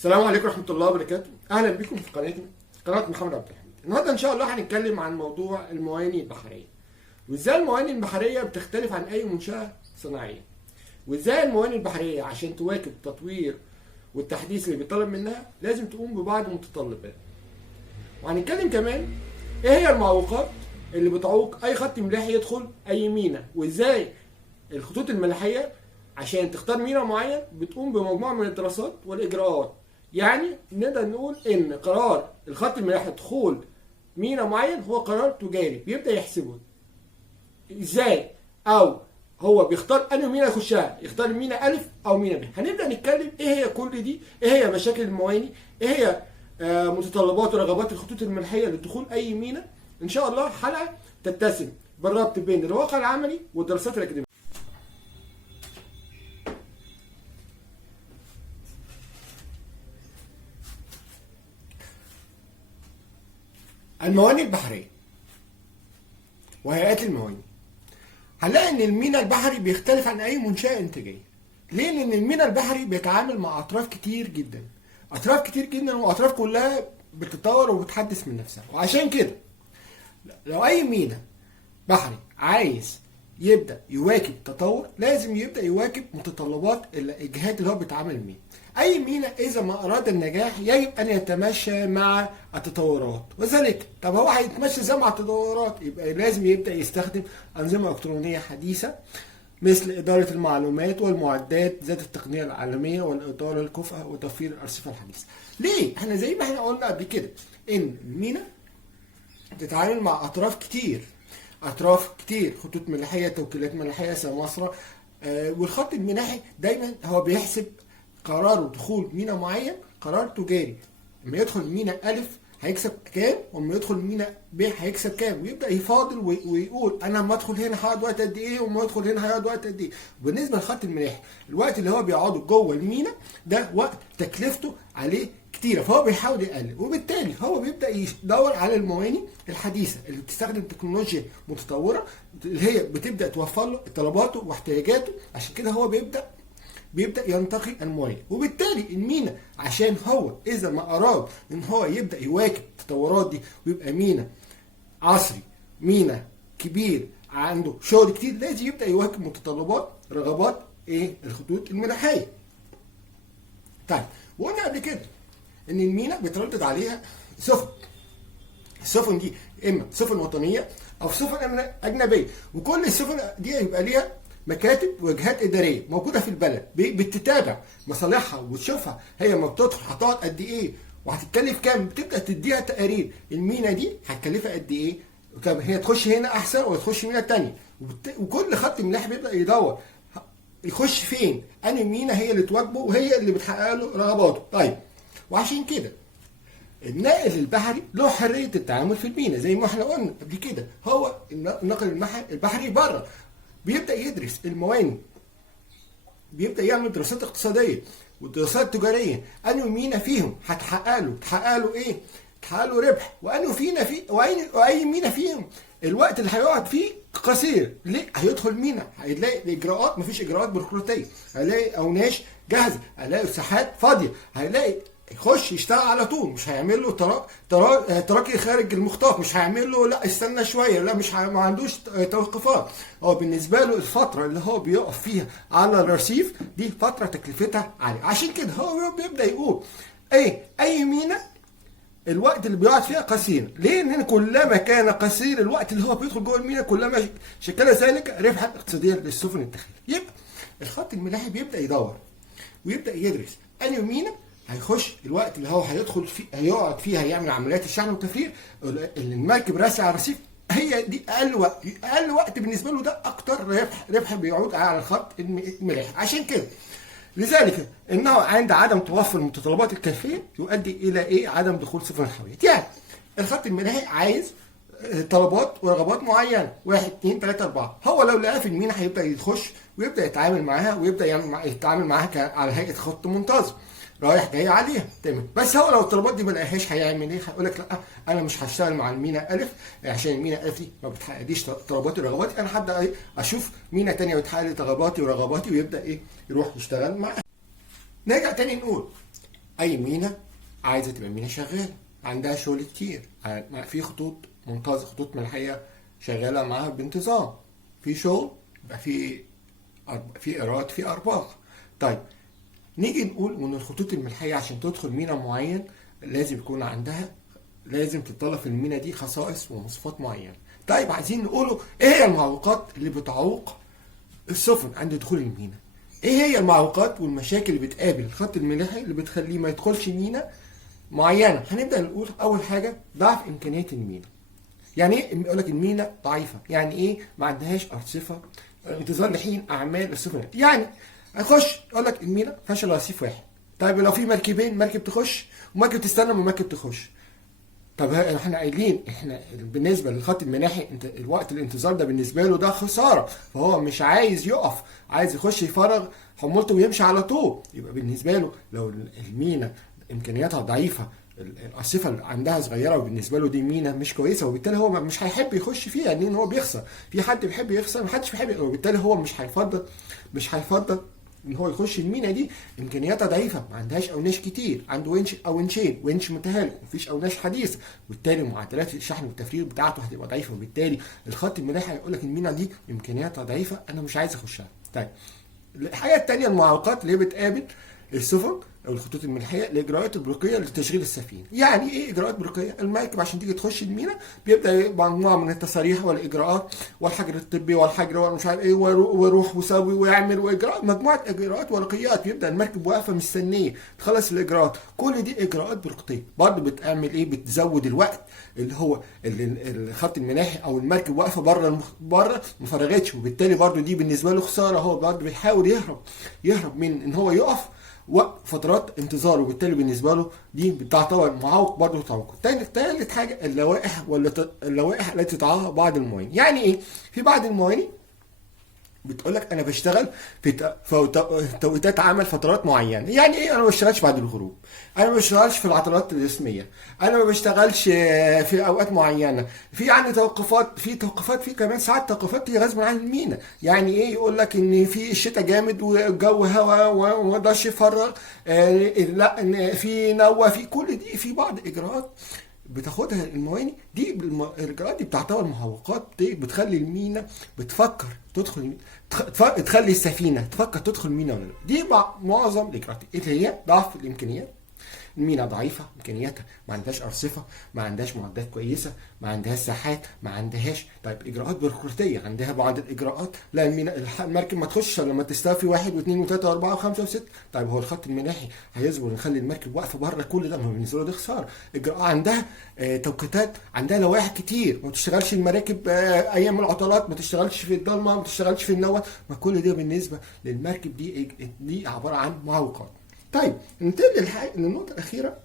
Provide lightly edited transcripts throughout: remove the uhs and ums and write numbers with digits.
السلام عليكم ورحمة الله وبركاته. أهلا بكم في قناة محمد عبد الحميد. النهارده إن شاء الله هنتكلم عن موضوع المواني البحرية، وإزاي المواني البحرية بتختلف عن أي منشأة صناعية، وإزاي المواني البحرية عشان تواكب التطوير والتحديث اللي بيطلب منها لازم تقوم ببعض المتطلبات. وهنتكلم كمان إيه هي المعوقات اللي بتعوق أي خط ملاحي يدخل أي ميناء، وإزاي الخطوط الملاحية عشان تختار ميناء معين بتقوم بمجموعة من الدراسات والإجراءات. يعني نقدر نقول ان قرار الخط الملاحي دخول ميناء معين هو قرار تجاري بيبدا يحسبه ازاي، او هو بيختار انهي ميناء يخشها، يختار ميناء الف او ميناء ب. هنبدا نتكلم ايه هي كل دي، ايه هي مشاكل المواني، ايه هي متطلبات ورغبات الخطوط الملاحيه لدخول اي ميناء. ان شاء الله حلقه تتسم بالربط بين الواقع العملي والدراسات الاكاديميه. المواني البحرية وهيئات المواني، هنلاقي ان الميناء البحري بيختلف عن اي منشأة انتاجية. ليه؟ لان الميناء البحري بيتعامل مع اطراف كتير جدا، واطراف كلها بتتطور وبتحدث من نفسها. وعشان كده لو اي ميناء بحري عايز يبدا يواكب تطور لازم يبدا يواكب متطلبات الجهات اللي هو بيتعامل معاها. اي ميناء اذا ما اراد النجاح يجب ان يتماشى مع التطورات، وذلك طب هو هيتماشى ازاي مع التطورات؟ يبقى لازم يبدا يستخدم انظمه الكترونيه حديثه مثل اداره المعلومات والمعدات ذات التقنيه العالميه والاداره الكفء وتوفير الارصفه الحديثه. ليه؟ احنا زي ما احنا قلنا قبل كده ان الميناء بتتعامل مع اطراف كتير، خطوط ملاحيه، توكيلات ملاحيه، سماسره، والخط الملاحي دايما هو بيحسب قراره دخول ميناء معين قرار تجاري. لما يدخل ميناء الف هيكسب كام، واما يدخل ميناء ب هيكسب كام، ويبدا يفاضل ويقول انا لما ادخل هنا هقعد وقت قد ايه، واما ادخل هنا هقعد وقت قد ايه. وبالنسبه للخط الملاحي الوقت اللي هو بيقعده جوه الميناء ده وقت تكلفته عليه كتيره، فهو بيحاول يقلل، وبالتالي هو بيبدا يدور على المواني الحديثه اللي بتستخدم تكنولوجيا متطوره اللي هي بتبدا توفر له طلباته واحتياجاته. عشان كده هو بيبدا ينتقي المواني. وبالتالي الميناء عشان هو اذا ما اراد ان هو يبدا يواكب التطورات دي ويبقى ميناء عصري، ميناء كبير عنده شغل كتير، لازم يبدا يواكب متطلبات رغبات الخطوط الملاحيه. طيب وقلنا قبل كده ان الميناء بيتردد عليها السفن دي اما سفن وطنيه او سفن اجنبيه، وكل السفن دي يبقى ليها مكاتب وجهات اداريه موجوده في البلد بتتابع مصالحها وتشوفها هي ما بتدخل هتقعد قد ايه وهتتكلف كام، بتبدا تديها تقارير المينا دي هتكلفها قد ايه، طب هي تخش هنا احسن ولا تخش مينا تانية. وكل خط ملاحي بيبدا يدور يخش فين، انهي مينا هي اللي تواجبه وهي اللي بتحقق له رغباته. طيب وعشان كده الناقل البحري له حريه التعامل في المينا زي ما احنا قلنا قبل كده. هو الناقل البحري بره بيبدا يدرس المواني، بيبدا يعمل دراسات اقتصاديه ودراسات تجاريه، انهي مينا فيهم هتحقق له ايه؟ تحقق له ربح، واي مينا فيهم الوقت اللي هيقعد فيه قصير. ليه؟ هيدخل مينا هيلاقي الاجراءات مفيش اجراءات بيروقراطيه، هيلاقي اوناش جاهزه، هيلاقي ساحات فاضيه، هيلاقي يخش يشتغل على طول، مش هيعمل له تراكي خارج المخطاف، مش هيعمل له لا استنى شويه، لا مش ما عندوش توقفات. هو بالنسبه له الفتره اللي هو بيقف فيها على الرصيف دي فتره تكلفتها عاليه. عشان كده هو بيبدا يقول اي مينا الوقت اللي بيقعد فيها قصير. ليه؟ لان كلما كان قصير الوقت اللي هو بيدخل جوه المينا كلما شكل ذلك ربحا اقتصاديا للسفن الداخليه. يبقى الخط الملاحي بيبدا يدور ويبدا يدرس انهي مينا هيخش الوقت اللي هو هيدخل فيه هيقعد فيها هيعمل عمليات الشحن والتفريغ، المركب راسع على الرصيف، هي دي اقل وقت بالنسبه له، ده اكتر ربح بيعود على الخط الملاحي. عشان كده لذلك انه عند عدم توفر المتطلبات الكافيه يؤدي الى عدم دخول سفن الحاويات. يعني الخط الملاحي عايز طلبات ورغبات معينه 1 2 3 4، هو لو لقاها في المينا هيبدا يخش ويبدا يتعامل معاها ويبدا يتعامل معاها على هيئه خط منتظم رايح جاي عليها تمام. بس هو لو الطلبات دي ما لقاهاش هيعمل ايه؟ هيقول لك لا انا مش هشتغل مع المينا الف عشان المينا الف دي ما بتحققليش طلباتي ورغباتي، انا هبدا اشوف مينا ثانيه بتحقق لي طلباتي ورغباتي، ويبدا يروح يشتغل معاها. نرجع تاني نقول اي مينا عايزه تبقى مينا شغاله، عندها شغل كتير، في خطوط منتظمه، خطوط ملحيه شغاله معاها بانتظام، في شغل، يبقى في ايراد، في ارباح. طيب نيجي نقول ان الخطوط الملحيه عشان تدخل مينا معين لازم يكون عندها، لازم تتطلب في المينا دي خصائص ومواصفات معينه. طيب عايزين نقوله ايه هي المعوقات اللي بتعوق السفن عند دخول المينا؟ ايه هي المعوقات والمشاكل اللي بتقابل الخط الملاحي اللي بتخليه ما يدخلش مينا معينه؟ هنبدا نقول اول حاجه ضعف امكانيات المينا. يعني ايه يقول لك المينا ضعيفه؟ يعني ايه ما عندهاش ارصفه انتظار لحين اعمال السفن. يعني هنخش يقول لك المينا فيهاش رصيف واحد. طيب لو في مركبين، مركب تخش ومركب تستنى ومركب تخش. طب احنا قايلين احنا بالنسبه للخط الملاحي انت الوقت الانتظار ده بالنسبه له ده خساره، فهو مش عايز يقف، عايز يخش يفرغ حمولته ويمشي على طول. يبقى بالنسبه له لو المينا امكانياتها ضعيفه، الارصفه اللي عندها صغيره، وبالنسبه له دي مينا مش كويسه، وبالتالي هو مش هيحب يخش فيها لان هو بيخسر. في حد بيحب يخسر؟ محدش بيحب، وبالتالي هو مش هيفضل ان هو يخش المينا دي. امكانياتها ضعيفه، ما عندهاش اوناش كتير، عنده ونش او ونشين، ونش متهالك، مفيش اوناش حديث، وبالتالي معدلات الشحن والتفريغ بتاعته هتبقى ضعيفه، وبالتالي الخط الملاحي هيقول لك المينا دي امكانياتها ضعيفه، انا مش عايز اخشها. طيب الحاجه الثانيه المعوقات اللي بتقابل السفن او الخطوط الملحيه، الاجراءات البروقيه لتشغيل السفينه. يعني ايه اجراءات بروقيه؟ المركب عشان تيجي تخش المينا بيبدا مجموعه من التصاريح والاجراءات والحجر الطبي والحجر ومش عارف ايه، ويروح ويسوي ويعمل واجراء، مجموعه اجراءات ورقيات، بيبدا المركب واقفه مستنيه تخلص الاجراءات. كل دي اجراءات بروقيه برضه بتعمل ايه؟ بتزود الوقت اللي هو الخط الملاحي او المركب واقفه بره ما فرغتش، وبالتالي برضه دي بالنسبه له خساره. هو برضه بيحاول يهرب من ان هو يقف وفترات انتظاره، وبالتالي بالنسبه له دي بتعتبر معوق برضه تعوق. ثالث حاجه اللوائح التي تضعها بعض المواني. يعني ايه؟ في بعض المواني بتقول لك انا بشتغل في توقيتات عمل فترات معينه. يعني ايه انا ما بشتغلش بعد الغروب؟ انا ما بشتغلش في العطلات الرسميه، انا ما بشتغلش في اوقات معينه، في عندي توقفات، في كمان ساعات توقفات هي غصب عن المينا. يعني ايه؟ يقول لك ان في الشتاء جامد والجو هواء وما اقدرش افرغ، لا ان في نوه، في كل دي في بعض اجراءات بتاخدها المواني دي. الاجراءات دي بتعتبر معوقات بتخلي المينا بتفكر تدخل، تخلي السفينه تفكر تدخل مينا ولا لا. دي معظم الاجراءات اللي هي ضعف الامكانيات. المينا ضعيفه امكانياتها، ما عندهاش ارصفه، ما عندهاش معدات كويسه، ما عندهاش ساحات، ما عندهاش. طيب اجراءات بيروقراطيه، عندها بعض الاجراءات، لا المركب ما تخش لما تستوفي 1 و2 و3 و4 و5 و6. طيب هو الخط الملاحي هيصبر نخلي المركب واقفه بره كل ده؟ ما بالنسبه له دي خساره. اجراء عندها توقيتات، عندها لوائح كتير، ما تشتغلش المراكب ايام العطلات، ما تشتغلش في الضلمه، ما تشتغلش في النوه، ما كل ده بالنسبه للمركب دي عباره عن معوقات. طيب ننتقل للنقطة الأخيرة،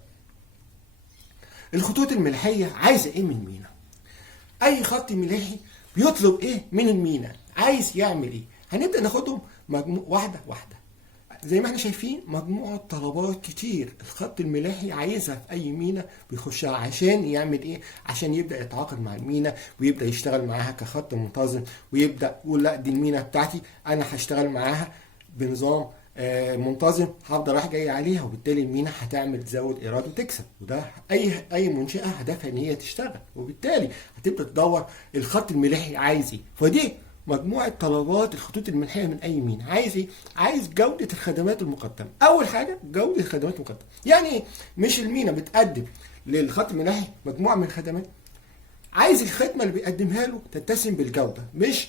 الخطوط الملاحية عايزة إيه من المينا؟ أي خط ملاحي بيطلب إيه من المينا؟ عايز يعمل إيه؟ هنبدأ ناخدهم واحدة واحدة. زي ما احنا شايفين مجموعة طلبات كتير الخط الملاحي عايزها في أي مينا بيخشها عشان يعمل إيه؟ عشان يبدأ يتعاقد مع المينا ويبدأ يشتغل معاها كخط منتظم، ويبدأ يقول لا دي المينا بتاعتي أنا هشتغل معاها بنظام منتظم، هفضل رايح جاي عليها، وبالتالي المينا هتعمل تزود ايراد وتكسب. وده اي منشاه هدفها ان هي تشتغل، وبالتالي هتبدا تدور الخط الملاحي عايز ايه. فدي مجموعه طلبات الخطوط الملاحيه من اي مينا. عايز ايه؟ عايز جوده الخدمات المقدمه. اول حاجه جوده الخدمات المقدمه. يعني ايه؟ مش المينا بتقدم للخط الملاحي مجموعه من الخدمات، عايز الخدمه اللي بيقدمها له تتسم بالجوده، مش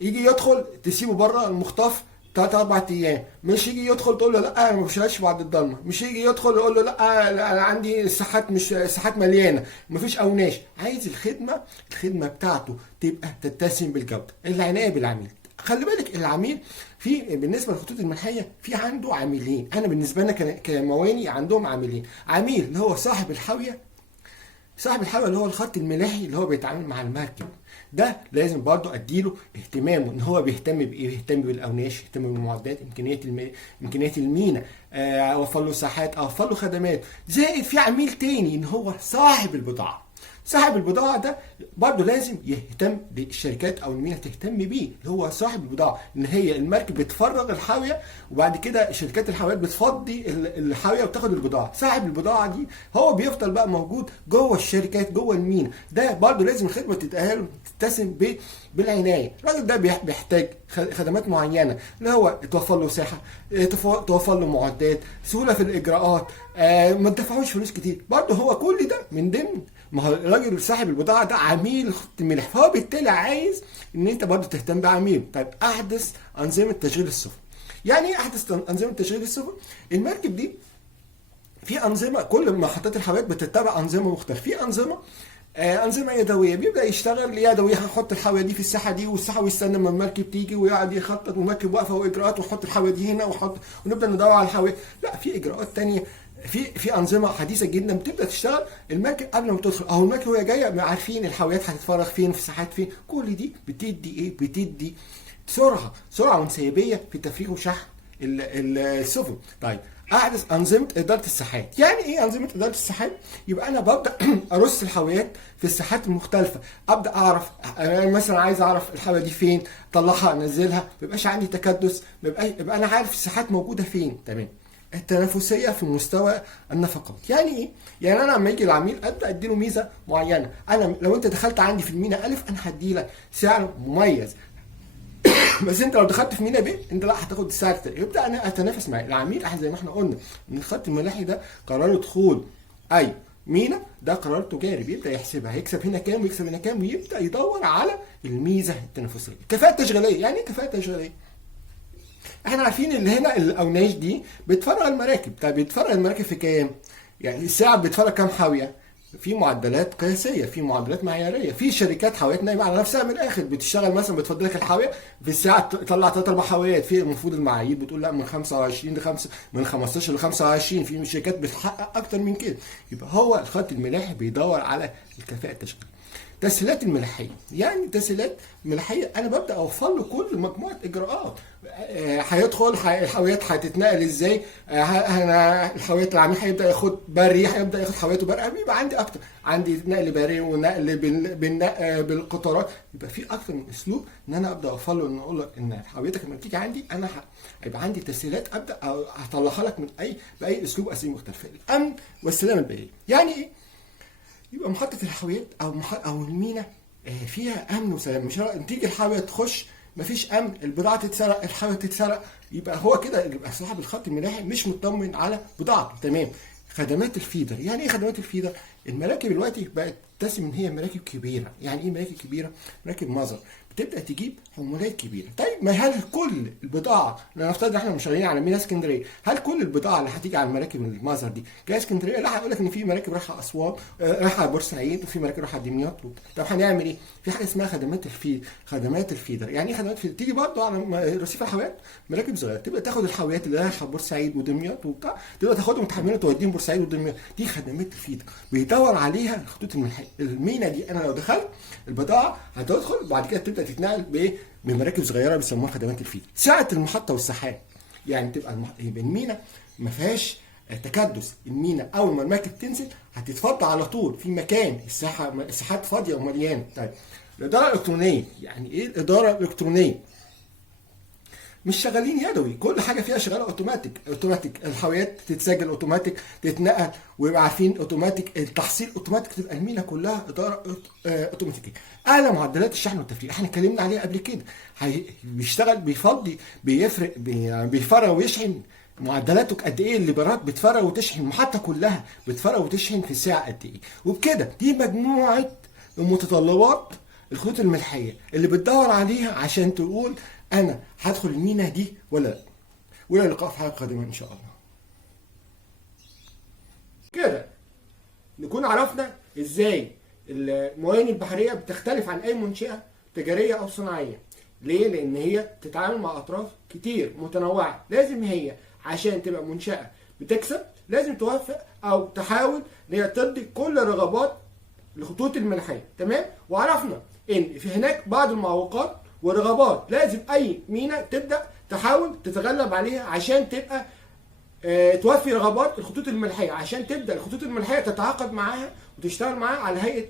يجي يدخل تسيبه بره المخطف 3-4 ايام، مش يجي يدخل تقول له لا انا ما بشتغلش بعد الضلمه، مش يجي يدخل يقول له لا انا عندي الساحات مش الساحات مليانه مفيش اوناش. عايز الخدمه بتاعته تبقى تتسم بالجوده، العنايه بالعميل. خلي بالك العميل في بالنسبه للخطوط الملاحيه في عنده عاملين. انا بالنسبه لنا كمواني عندهم عاملين، عميل اللي هو صاحب الحاويه اللي هو الخط الملاحي اللي هو بيتعامل مع المركب، ده لازم برضو اديله اهتمامه، ان هو بيهتم بايه؟ بيهتم بالاوناش، يهتم بالمعدات، امكانيات المينا، اوفر له ساحات، اوفر له خدمات. زائد في عميل تاني ان هو صاحب البضاعه، صاحب البضاعه ده برضه لازم يهتم بالشركات او المينا تهتم بيه، اللي هو صاحب البضاعه، ان هي المركب بتفرغ الحاويه وبعد كده شركات الحاويات بتفضي الحاويه وتاخد البضاعه. صاحب البضاعه دي هو بيفضل بقى موجود جوه الشركات جوه المينا، ده برضه لازم الخدمه تتاهل تتسم بالعنايه. الراجل ده بيحتاج خدمات معينه، اللي هو توفر له ساحه، توفر له معدات، سهوله في الاجراءات، ما تدفعوش فلوس كتير. برضه هو كل ده من ضمن، ما هو الراجل صاحب البضاعه ده عميل خط الملح، فهو بالتالي عايز ان انت برضه تهتم بعميل. طيب احدث انظمه تشغيل السفن. يعني ايه احدث انظمه تشغيل السفن؟ المركب دي في انظمه، كل محطات الحاويات بتتبع انظمه مختلفه. في انظمه يدويه، بيبدا يشتغل يدوي، هحط الحاويه دي في الساحه دي والساحه، ويستنى لما المركب تيجي ويقعد يخطط، والمركب واقفه واجراءات، ويحط الحاويه دي هنا ونبدا ندور على الحاويه. لا، في اجراءات ثانيه، في انظمه حديثه جدا بتبدا تشتغل المركب قبل ما تدخل، او المركب وهي جايه عارفين الحاويات هتتفرغ فين، في الساحات فين. كل دي بتدي ايه؟ بتدي سرعه وانسيابيه في تفريغ وشحن السفن. طيب احدث انظمه اداره الساحات. يعني ايه انظمه اداره الساحات؟ يبقى انا ببدا ارص الحاويات في الساحات المختلفه، ابدا اعرف مثلا عايز اعرف الحاويه دي فين، اطلعها انزلها، ما يبقاش عندي تكدس، يبقى انا عارف الساحات موجوده فين. تمام. التنافسيه في مستوى النفقات. يعني ايه؟ يعني انا لما يجي العميل ابدا اديله ميزه معينه. انا لو انت دخلت عندي في المينا الف، انا هدي لك سعر مميز، بس انت لو دخلت في مينا ب انت لا هتاخد السعر التاني. يبدا انا اتنافس مع العميل. احنا زي ما احنا قلنا ان الخط الملاحي ده قرار دخول اي مينا ده قرار تجاري، بيبدا يحسبها هيكسب هنا كام ويكسب هنا كام، ويبدا يدور على الميزه التنافسيه. الكفاءه التشغيليه. يعني ايه كفاءه تشغيليه؟ احنا عارفين ان هنا الاوناش دي بتفرغ المراكب. طب بتفرغ المراكب في كام؟ يعني الساعه بتفرغ كام حاويه؟ في معدلات قياسيه، في معدلات معياريه، في شركات حاويات نايمه على نفسها من الاخر، بتشتغل مثلا بتفضل لك الحاويه في الساعه تطلع 3 4 حاويات. في المفروض المعايير بتقول لا من 25 ل 5، من 15 ل 25، في شركات بتحقق اكتر من كده. يبقى هو الخط الملاحي بيدور على الكفاءه التشغيليه. تسهيلات الملاحيه. يعني تسهيلات ملاحيه انا ببدا اوفر له كل مجموعه اجراءات. هيدخل الحاويات هتتنقل ازاي، الحاويات العميل هيبدا ياخد بري، هيبدا ياخد حاوياته بري، بيبقى عندي اكتر، عندي نقل بري ونقل بالقطارات. يبقى في اكتر من اسلوب ان انا ابدا اوفر له، ان اقول له ان حاويتك لما تيجي عندي انا هيبقى عندي تسهيلات ابدا هطلعها لك من باي اسلوب مختلف. الامن والسلامه البيئيه. يعني ايه؟ يبقى محطه الحاويات او المينا فيها امن وسلام. مش تيجي الحاويه تخش مفيش امن، البضاعه تتسرق، الحاويه تتسرق، يبقى هو كده يبقى صاحب الخط الملاحي مش مطمن على بضاعته. تمام. خدمات الفيدر. يعني ايه خدمات الفيدر؟ المراكب دلوقتي بقت تسمى ان هي مراكب كبيره. يعني ايه مراكب كبيره؟ مراكب مزر بتبدا تجيب حمولات كبيره. طيب ما هل كل البضاعه، نفترض احنا مش شغالين على مينا اسكندريه، هل كل البضاعه اللي هتيجي على المراكب المزر دي جايه اسكندريه؟ لا، هيقول لك ان في مراكب رايحه اسوان، رايحه بورسعيد، وفي مراكب رايحه دمياط. طب هنعمل ايه؟ في حاجه اسمها خدمات الفيدر. يعني ايه خدمات الفيدر؟ تيجي برضه على رصيف الحاويات مراكب صغيره تبدا تاخد الحاويات اللي رايحه بورسعيد ودمياط وبتاع، تبدا تاخدهم تحملهم توديهم بورسعيد ودمياط. دي خدمات الفيدر بيدور عليها الخطوط الملحيه. المينا دي انا لو دخلت البضاعه هتدخل بعد كده تبدا تتنقل بمراكب صغيره بيسموها خدمات الفيدر. سعه المحطه والساحات. يعني تبقى المينا ما فيهاش تكدس. المينا اول ما المركب تنزل هتتفضى على طول في مكان، الساحات فاضيه ومليانه. طيب الاداره الالكترونيه. يعني ايه الاداره الالكترونيه؟ مش شغالين يدوي، كل حاجه فيها شغاله اوتوماتيك. الحاويات تتسجل اوتوماتيك، تتنقل ويبقى عارفين اوتوماتيك، التحصيل اوتوماتيك، تبقى المينا كلها اداره اوتوماتيكيه. اعلى معدلات الشحن والتفريغ احنا اتكلمنا عليها قبل كده. بيشتغل بيفضي بيفرق بيفرغ ويشحن. معدلاته قد ايه؟ الليبرات بتفرغ وتشحن، المحطه كلها بتفرغ وتشحن في الساعه قد ايه. وبكده دي مجموعه المتطلبات الخطوط الملحيه اللي بتدور عليها عشان تقول انا هدخل المينا دي ولا لا. والى اللقاء في حلقه قادمه ان شاء الله. كده نكون عرفنا ازاي الموانئ البحريه بتختلف عن اي منشاه تجاريه او صناعيه. ليه؟ لان هي بتتعامل مع اطراف كتير متنوعه. لازم هي عشان تبقى منشاه بتكسب لازم توفق او تحاول ان هي ترضي كل رغبات الخطوط الملحيه. تمام. وعرفنا ان في هناك بعض المعوقات ورغبات لازم اي مينا تبدا تحاول تتغلب عليها عشان تبقى توفي رغبات الخطوط الملحيه عشان تبدا الخطوط الملحيه تتعاقد معاها وتشتغل معاها على هيئه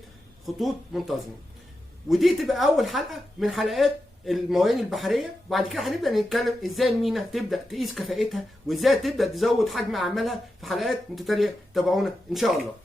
خطوط منتظمه. ودي تبقى اول حلقه من حلقات الموانئ البحريه. بعد كده هنبدا نتكلم ازاي المينا تبدا تقيس كفاءتها وازاي تبدا تزود حجم اعمالها في حلقات متتاليه. تابعونا ان شاء الله.